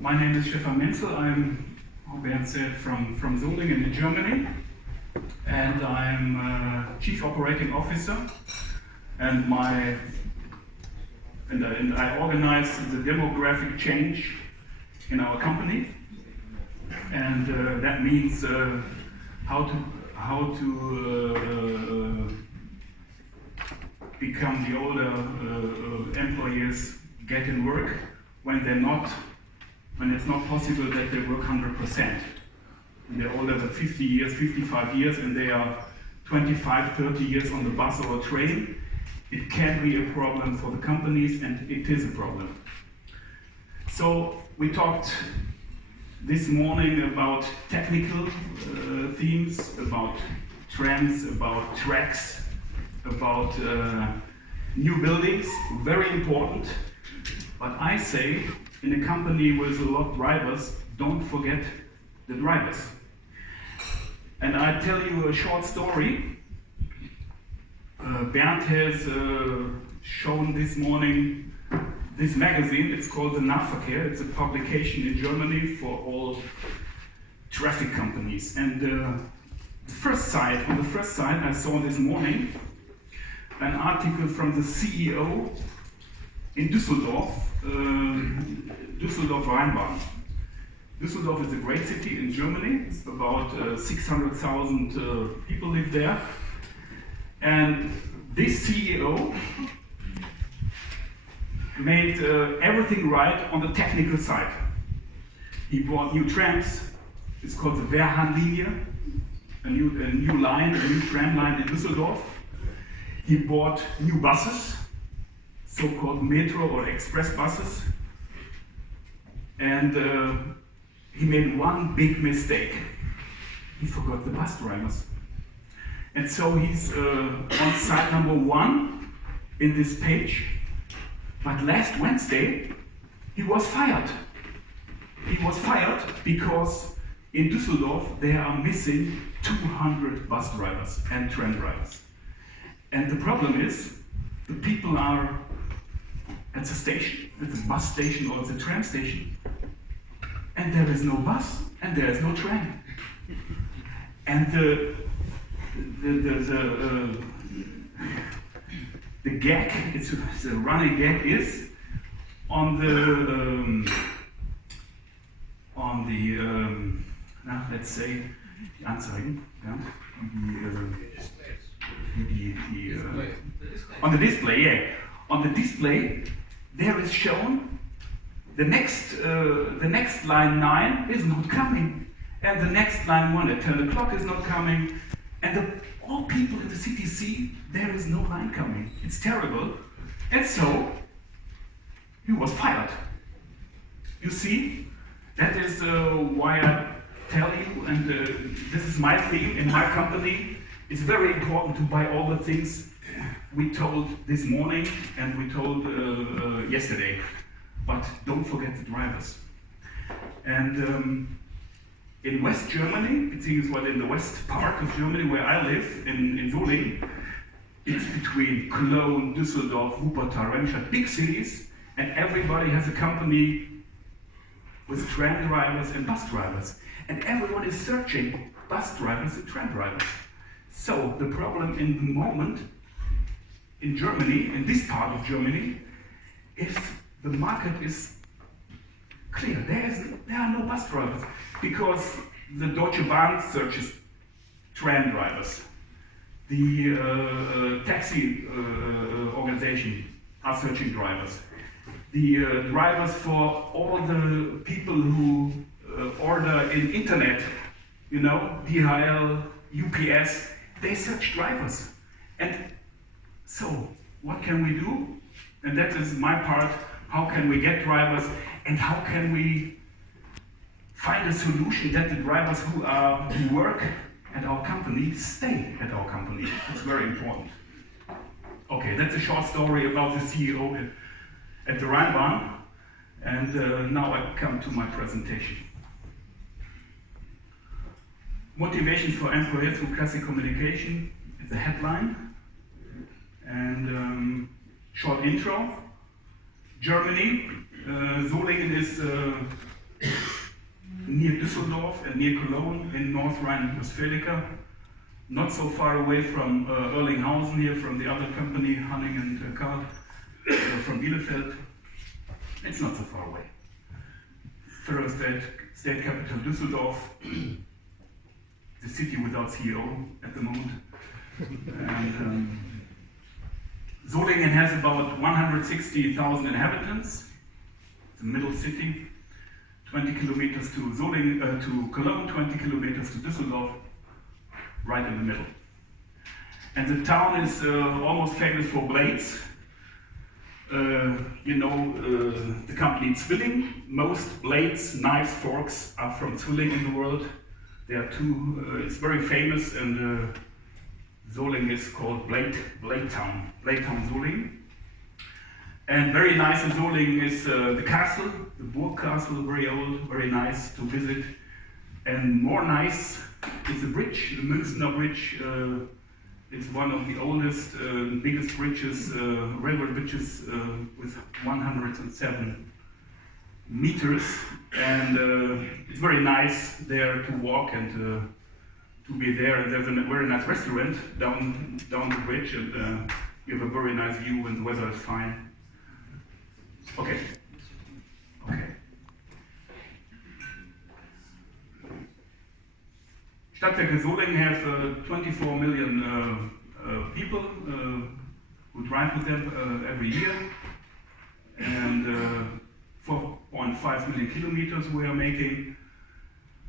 My name is Stefan Menzel. I'm, how Bernd said, from Solingen in Germany, and I'm Chief Operating Officer. And I organize the demographic change in our company, and that means how to become the older employees get in work when it's not possible that they work 100%. And they're older than 50 years, 55 years, and they are 25, 30 years on the bus or a train. It can be a problem for the companies, and it is a problem. So we talked this morning about technical themes, about trends, about tracks, about new buildings, very important. But I say, in a company with a lot of drivers, don't forget the drivers. And I tell you a short story. Bernd has shown this morning this magazine. It's called the Nahverkehr. It's a publication in Germany for all traffic companies. And on the first side I saw this morning an article from the CEO in Düsseldorf, Düsseldorf Rheinbahn. Düsseldorf is a great city in Germany. It's about 600,000 people live there. And this CEO made everything right on the technical side. He bought new trams. It's called the Wehrhahnlinie, a new line, a new tram line in Düsseldorf. He bought new buses, so-called metro or express buses. And he made one big mistake. He forgot the bus drivers. And so he's on site number 1 in this page. But last Wednesday, he was fired. He was fired because in Düsseldorf they are missing 200 bus drivers and tram drivers. And the problem is, the people are at the station, at the bus station or the tram station, and there is no bus and there is no tram. And the gag, it's a running gag, is on the let's say die Anzeigen, yeah? On the display, yeah. On the display, there is shown the next line 9 is not coming, and the next line 1 at 10 o'clock is not coming, and all people in the city see there is no line coming. It's terrible, and so he was fired. You see, that is why I tell you, and this is my theme in my company. It's very important to buy all the things we told this morning and we told yesterday. But don't forget the drivers. And in West Germany, it seems in the west part of Germany where I live, in Solingen, it's between Cologne, Düsseldorf, Wuppertal, Remscheid, big cities, and everybody has a company with tram drivers and bus drivers. And everyone is searching bus drivers and tram drivers. So the problem in the moment in Germany, in this part of Germany, is the market is clear. There are no bus drivers because the Deutsche Bahn searches tram drivers. The taxi organization are searching drivers. The drivers for all the people who order in internet, you know, DHL, UPS, they search drivers. And so, what can we do? And that is my part. How can we get drivers, and how can we find a solution that the drivers who work at our company stay at our company? It's very important. Okay, that's a short story about the CEO at the Rheinbahn, and now I come to my presentation. Motivation for employees through classic communication is the headline, and short intro. Germany, Solingen is Düsseldorf and near Cologne in North Rhine-Westphalia, not so far away from Erlinghausen here, from the other company, Hanning and Karl, from Bielefeld. It's not so far away. Federal state capital Düsseldorf, the city without CEO at the moment. And Solingen has about 160,000 inhabitants. It's a middle city. 20 kilometers to to Cologne, 20 kilometers to Düsseldorf, right in the middle. And the town is almost famous for blades. The company Zwilling. Most blades, knives, forks are from Zwilling in the world. There are two, it's very famous, and Solingen is called Blade Town Solingen. And very nice in Solingen is the castle, the Burg Castle, very old, very nice to visit. And more nice is the bridge, the Münchner Bridge. It's one of the oldest, biggest bridges, railroad bridges with 107 meters. And it's very nice there to walk and to be there. And there's a very nice restaurant down the bridge, and you have a very nice view and the weather is fine. Okay. Stadtwerke Solingen have 24 million people who drive with them every year, and 4.5 million kilometers we are making.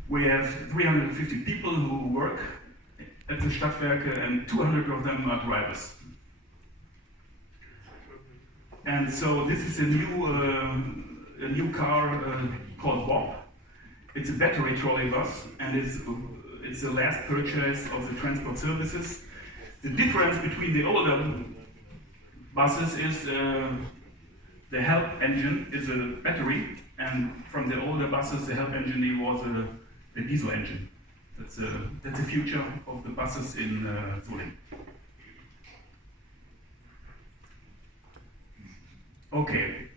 We have 350 people who work at the Stadtwerke, and 200 of them are drivers. And so this is a new car called Bob. It's a battery trolley bus, and it's the last purchase of the transport services. The difference between the older buses is the help engine is a battery, and from the older buses the help engine was a diesel engine. That's the future of the buses in Solingen. Okay,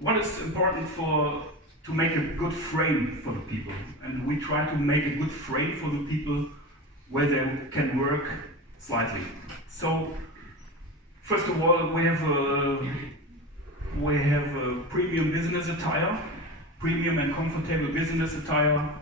what is important to make a good frame for the people? And we try to make a good frame for the people where they can work slightly. So, first of all, we have a premium business attire, premium and comfortable business attire.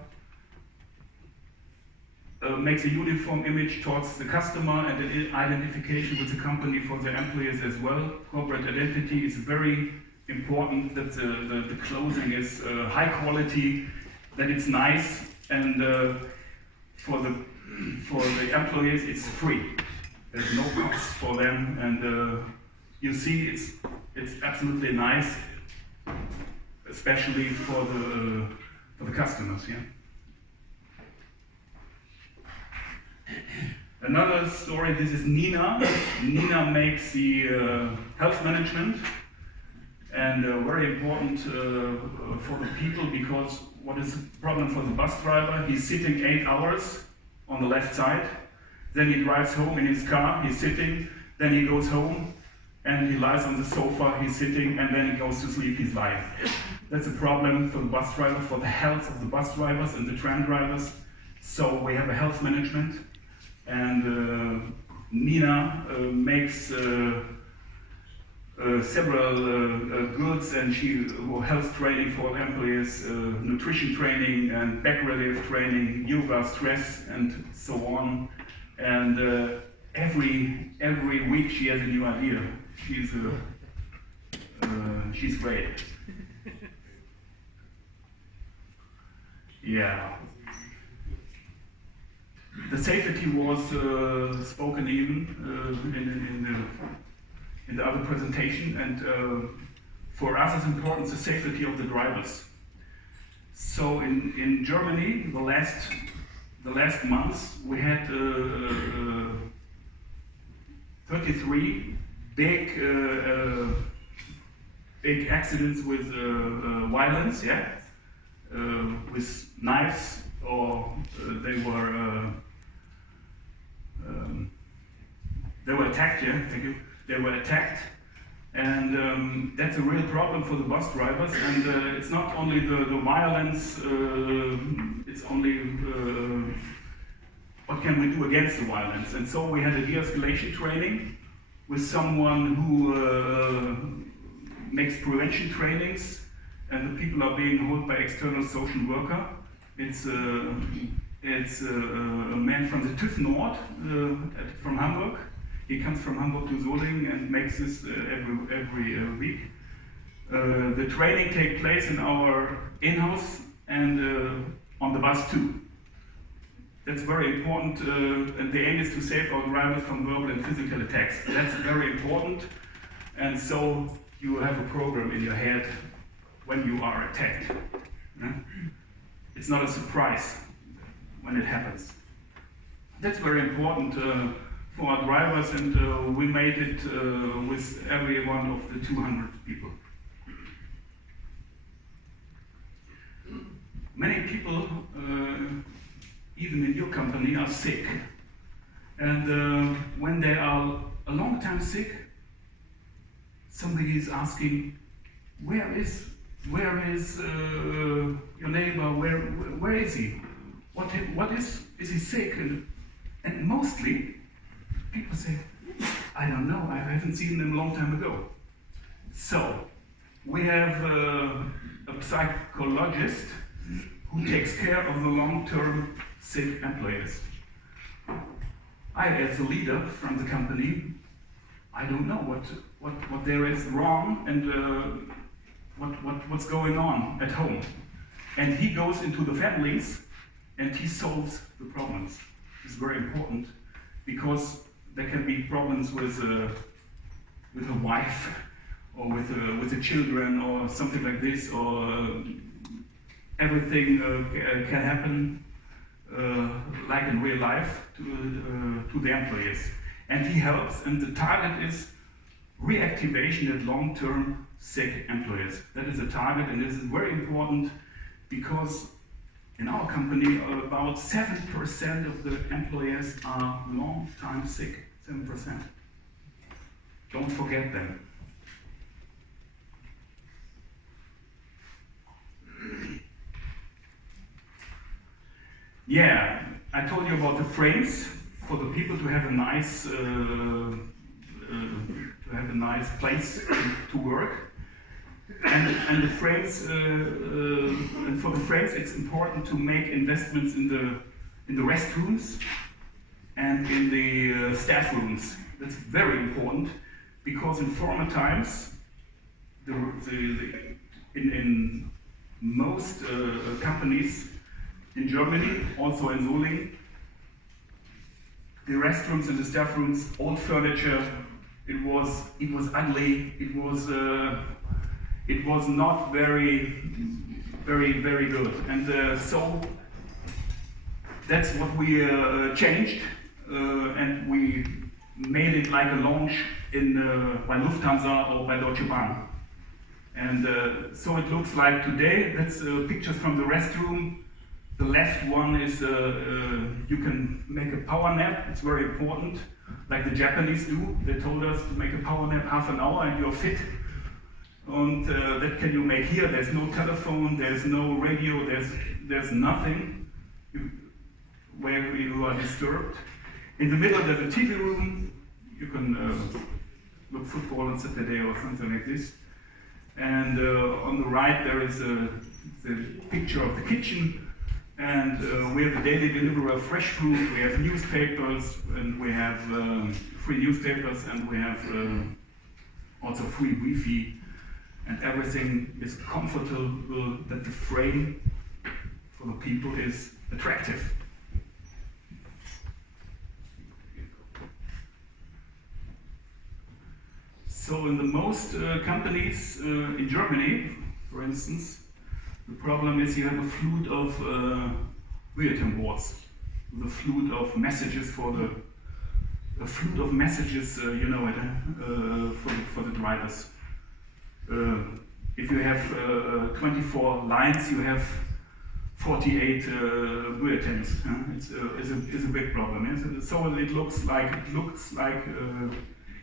Makes a uniform image towards the customer and an identification with the company for the employees as well. Corporate identity is very important, that the clothing is high quality, that it's nice, and for the employees it's free. There's no cost for them, and you see it's absolutely nice, especially for the customers. Yeah. Another story, this is Nina. Nina makes the health management, and very important for the people, because what is the problem for the bus driver? He's sitting 8 hours on the left side, then he drives home in his car, he's sitting, then he goes home and he lies on the sofa, he's sitting, and then he goes to sleep, he's lying. That's a problem for the bus driver, for the health of the bus drivers and the tram drivers. So we have a health management. And Nina makes several goods, and she health training for employees, nutrition training and back relief training, yoga, stress, and so on. And every week she has a new idea. She's great. Yeah. The safety was spoken even in the other presentation, and for us it's important the safety of the drivers. So in Germany, the last months we had 33 big accidents with violence, yeah, with knives, or they were attacked, yeah, thank you. They were attacked, And that's a real problem for the bus drivers. And it's not only the violence, it's only what can we do against the violence. And so we had a de-escalation training with someone who makes prevention trainings, and the people are being held by external social worker. It's a man from the TÜV Nord, from Hamburg. He comes from Hamburg to Solingen and makes this every week. The training takes place in our in-house and on the bus too. That's very important, and the aim is to save our drivers from verbal and physical attacks. That's very important, and so you have a program in your head when you are attacked. Yeah? It's not a surprise when it happens. That's very important for our drivers, and we made it with every one of the 200 people. Many people, even in your company, are sick. And when they are a long time sick, somebody is asking, where is your neighbor? Where is he? What is he sick? And mostly people say, I don't know, I haven't seen him a long time ago. So we have a psychologist who takes care of the long-term sick employees. I, as a leader from the company, I don't know what there is wrong and what's going on at home. And he goes into the families and he solves the problems. It's very important because there can be problems with a wife or with the children or something like this, or everything can happen like in real life to the employees. And he helps, and the target is reactivation at long-term sick employees. That is a target, and this is very important because in our company about 7% of the employees are long-time sick. 7%. Don't forget them. Yeah, I told you about the frames for the people to have a nice place to work, and the frames and for the frames it's important to make investments in the restrooms and in the staff rooms. That's very important because in former times, in most companies in Germany, also in Solingen, the restrooms and the staff rooms, old furniture, it was ugly. It was not very good, and so that's what we changed, and we made it like a lounge by Lufthansa or by Deutsche Bahn. And so it looks like today. That's pictures from the restroom. The left one is you can make a power nap. It's very important, like the Japanese do. They told us to make a power nap half an hour and you're fit. And that can you make here. There's no telephone, there's no radio, there's nothing where you are disturbed. In the middle there's a TV room. You can look football on Saturday or something like this. And on the right there is the picture of the kitchen. And we have a daily delivery of fresh food, we have newspapers, and we have free newspapers, and we have also free Wi-Fi, and everything is comfortable, that the frame for the people is attractive. So in the most companies in Germany, for instance, the problem is you have a flood of bulletin boards, the flood of messages you know it, for the drivers. If you have 24 lines, you have 48 bulletins. It's a big problem. Yeah? So it looks like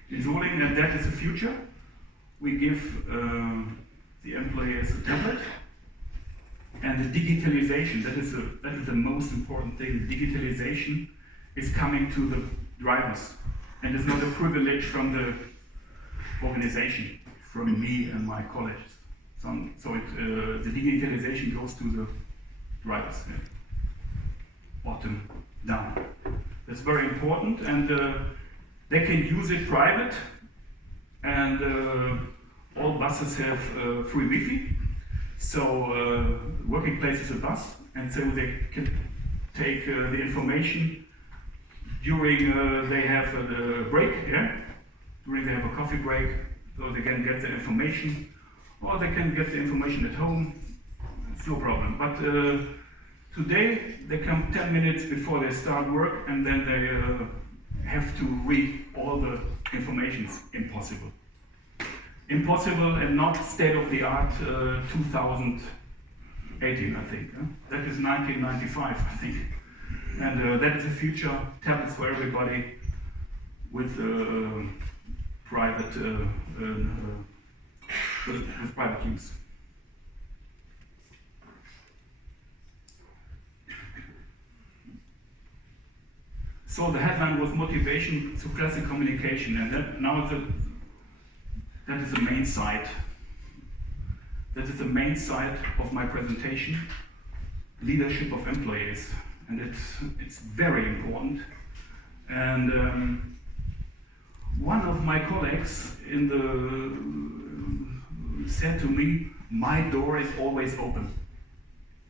in Solingen, and that is the future. we give the employees a tablet, and the digitalization, that is the most important thing. The digitalization is coming to the drivers, and it's not a privilege from the organization, from me and my colleagues. The digitalization goes to the drivers, yeah. Bottom down. That's very important, and they can use it private, and all buses have free Wi-Fi. So working place is a bus, and so they can take the information during they have the break, yeah? During they have a coffee break, so they can get the information, or they can get the information at home. It's no problem. But today they come 10 minutes before they start work, and then they have to read all the information. Impossible. Impossible, and not state-of-the-art 2018, I think. That is 1995, I think. And that is the future, tablets for everybody with private use. So the headline was motivation to classic communication, and that is the main side. That is the main side of my presentation, leadership of employees. And it's very important. And one of my colleagues said to me, my door is always open.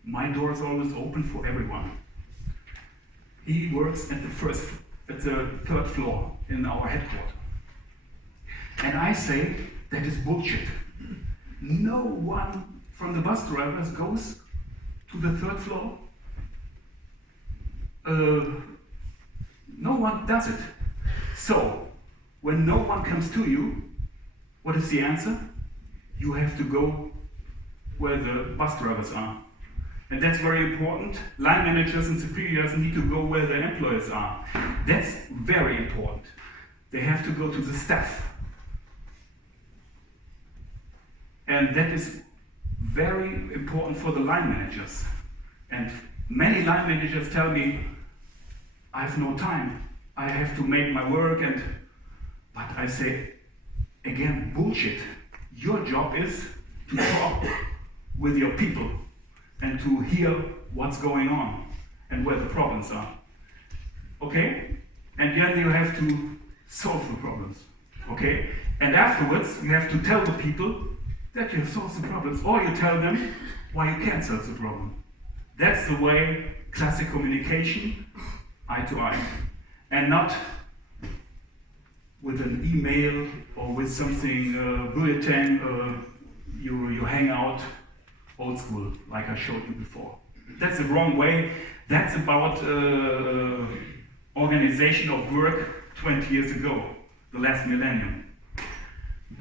My door is always open for everyone. He works at the third floor in our headquarters. And I say, that is bullshit. No one from the bus drivers goes to the third floor. No one does it. So, when no one comes to you, what is the answer? You have to go where the bus drivers are. And that's very important. Line managers and superiors need to go where their employees are. That's very important. They have to go to the staff. And that is very important for the line managers. And many line managers tell me, I have no time. I have to make my work, but I say, again, bullshit. Your job is to talk with your people and to hear what's going on and where the problems are. Okay? And then you have to solve the problems. Okay? And afterwards, you have to tell the people that you have solved the problems, or you tell them why you can't solve the problem. That's the way classic communication, eye to eye, and not with an email or with something bulletin. You hang out old school, like I showed you before. That's the wrong way. That's about organization of work 20 years ago, the last millennium.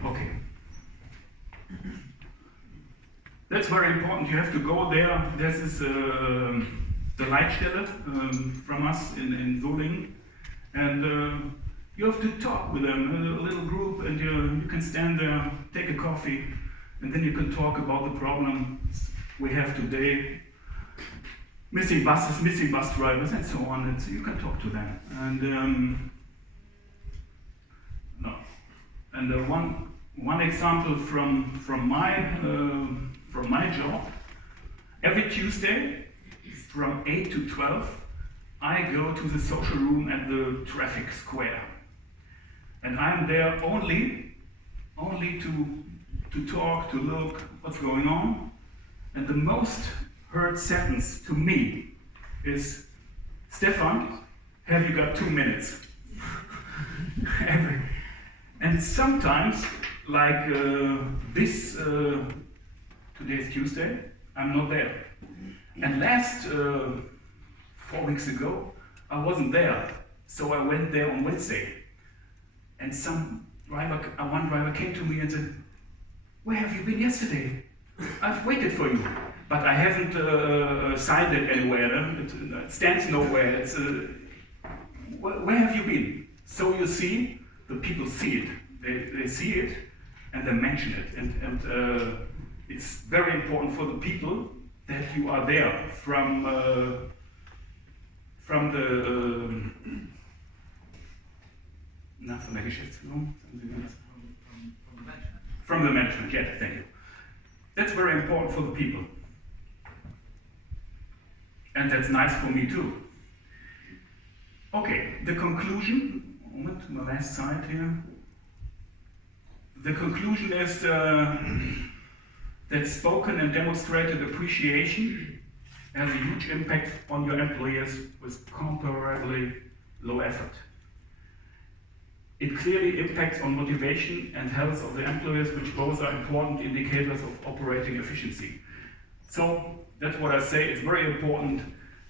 Okay. That's very important. You have to go there. This is the Leitstelle from us in Solingen, and you have to talk with them, a little group, and you can stand there, take a coffee, and then you can talk about the problems we have today, missing buses, missing bus drivers, and so on. And so you can talk to them. And one example from my job, every Tuesday from 8 to 12, I go to the social room at the traffic square. And I'm there only to talk, to look what's going on. And the most heard sentence to me is, Stefan, have you got 2 minutes? And sometimes, like this, today is Tuesday, I'm not there. And last 4 weeks ago, I wasn't there, so I went there on Wednesday. And one driver came to me and said, where have you been yesterday? I've waited for you, but I haven't signed it anywhere. It stands nowhere. It's where have you been? So you see, the people see it. They see it, and they mention it. And it's very important for the people that you are there from the von der Geschäftsführung? From the management, yes, thank you. That's very important for the people. And that's nice for me too. Okay, the conclusion, moment, my last slide here. The conclusion is that spoken and demonstrated appreciation has a huge impact on your employees with comparably low effort. It clearly impacts on motivation and health of the employees, which both are important indicators of operating efficiency. So that's what I say, it's very important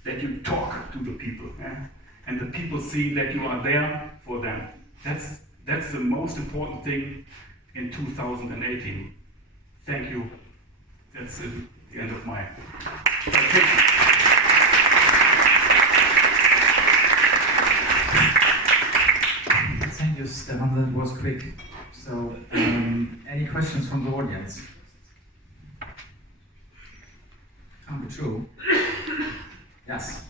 that you talk to the people, and the people see that you are there for them. That's the most important thing in 2018. Thank you. That's the end of my presentation. Thank you, Stefan. That was quick. So, any questions from the audience? Can't be true. Yes.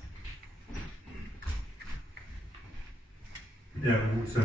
Yeah, so